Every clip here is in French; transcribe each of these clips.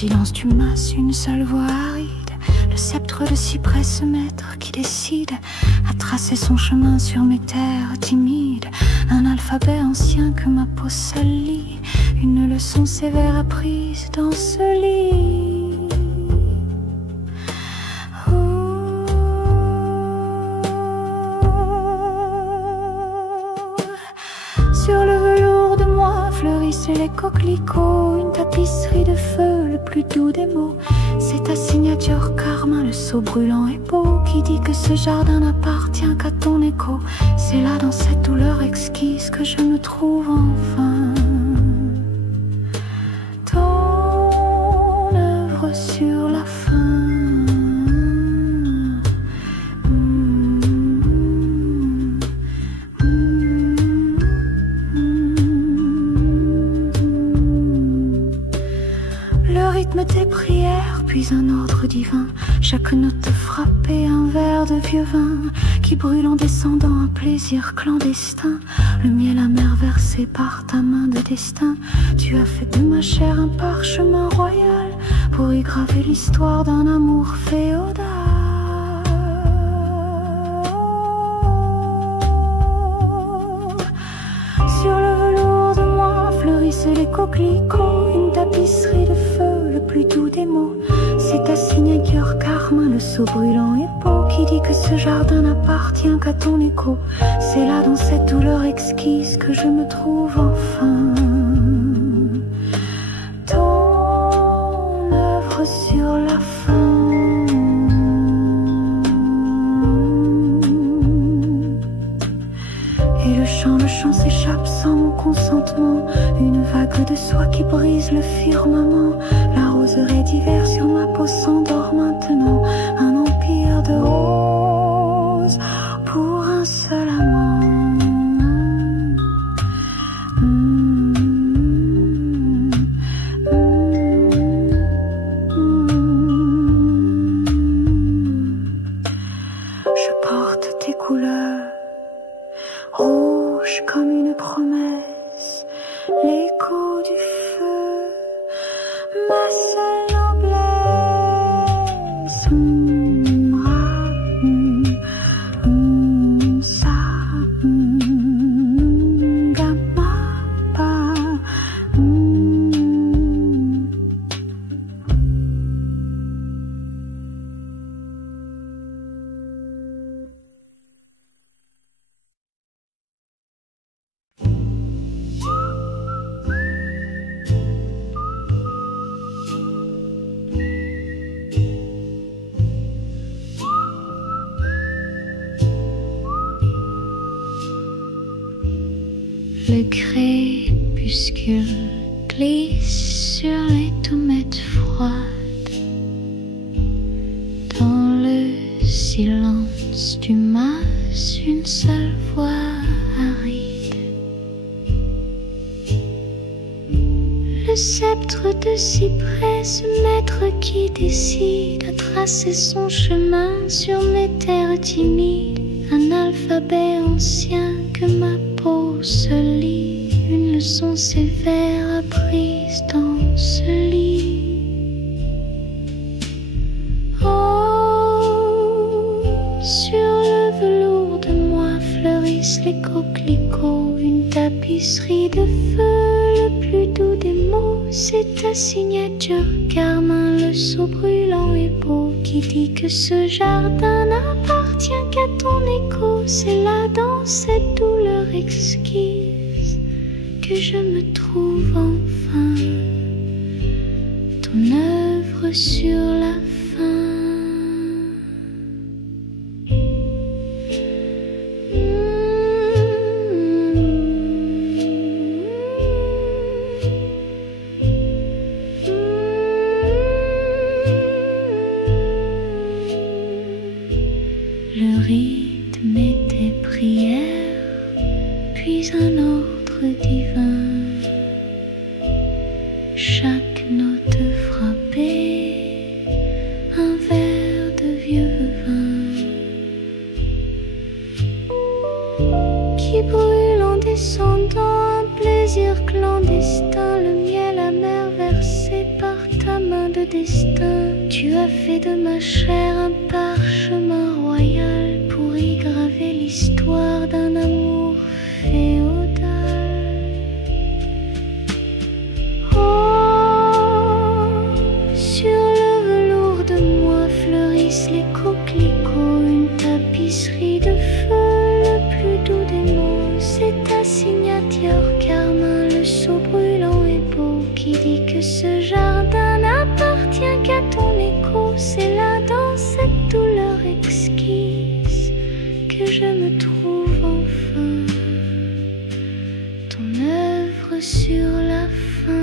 silence du mas, une seule voix aride. Le sceptre de cyprès, ce maître qui décide à tracer son chemin sur mes terres timides. Un alphabet ancien que ma peau seule lit, une leçon sévère apprise dans ce lit. Sur le velours de moi fleurissent les coquelicots, une tapisserie de feu, le plus doux des mots. C'est ta signature carmin, le seau brûlant et beau, qui dit que ce jardin n'appartient qu'à ton écho. C'est là dans cette douleur exquise que je me trouve enfin. Ton œuvre sur la fin. Le rythme des prières, puis un ordre divin. Chaque note frappée, un verre de vieux vin qui brûle en descendant, un plaisir clandestin. Le miel amer versé par ta main de destin. Tu as fait de ma chair un parchemin royal pour y graver l'histoire d'un amour féodal. Sur le velours de moi fleurissent les coquelicots, une tapisserie de feu, le plus doux des mots. C'est ta signature carmin, le seau brûlant et beau, qui dit que ce jardin n'appartient qu'à ton écho. C'est là dans cette douleur exquise que je me trouve enfin. Ton œuvre sur la fin. Et le chant s'échappe sans mon consentement. Une vague de soie qui brise le firmament. La roseraie d'hiver sur ma peau s'endort maintenant. Un empire de roses pour un seul amant. Je porte tes couleurs, rouge comme une promesse, l'écho du feu, ma seule noblesse. Sa, gamma, pa, Le crépuscule glisse sur les tomates froides. Dans le silence du mas, une seule voix aride. Le sceptre de cyprès, ce maître qui décide à tracer son chemin sur mes terres timides. Un alphabet ancien que ma peau se lit, une leçon sévère apprise dans ce lit. Oh, sur le velours de moi fleurissent les coquelicots, une tapisserie de feu, le plus doux des mots. C'est ta signature carmin, le seau brûlant et beau, qui dit que ce jardin n'appartient qu'à ton écho. C'est là dans cette douleur exquise que je me trouve enfin. Ton œuvre sur la fin. Le rythme et tes prières, puis un ordre divin. Chaque note frappée, destin. Tu as fait de ma chair un parchemin royal pour y graver l'histoire d'un amour féodal. Oh, sur le velours de moi fleurissent les coquelicots, une tapisserie de feu, le plus doux des mots. C'est ta signature, Carmin, le seau brûlant et beau, qui dit que ce jardin n'appartient qu'à ton écho. C'est là, dans cette douleur exquise, que je me trouve enfin, ton œuvre sur la fin.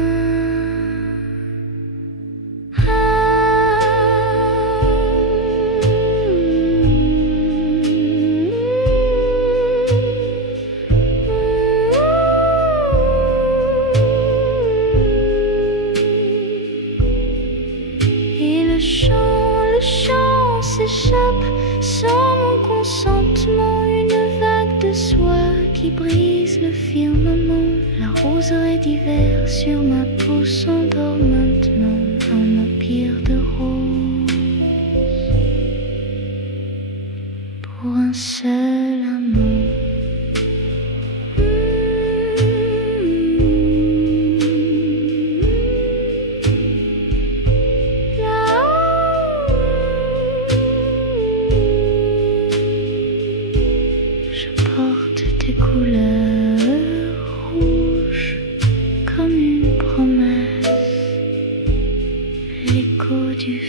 Le chant s'échappe sans mon consentement, une vague de soie qui brise le firmament. La roseraie d'hiver sur ma peau s'endort maintenant, un empire de roses pour un seul amant. Tes couleurs rouges comme une promesse, l'écho du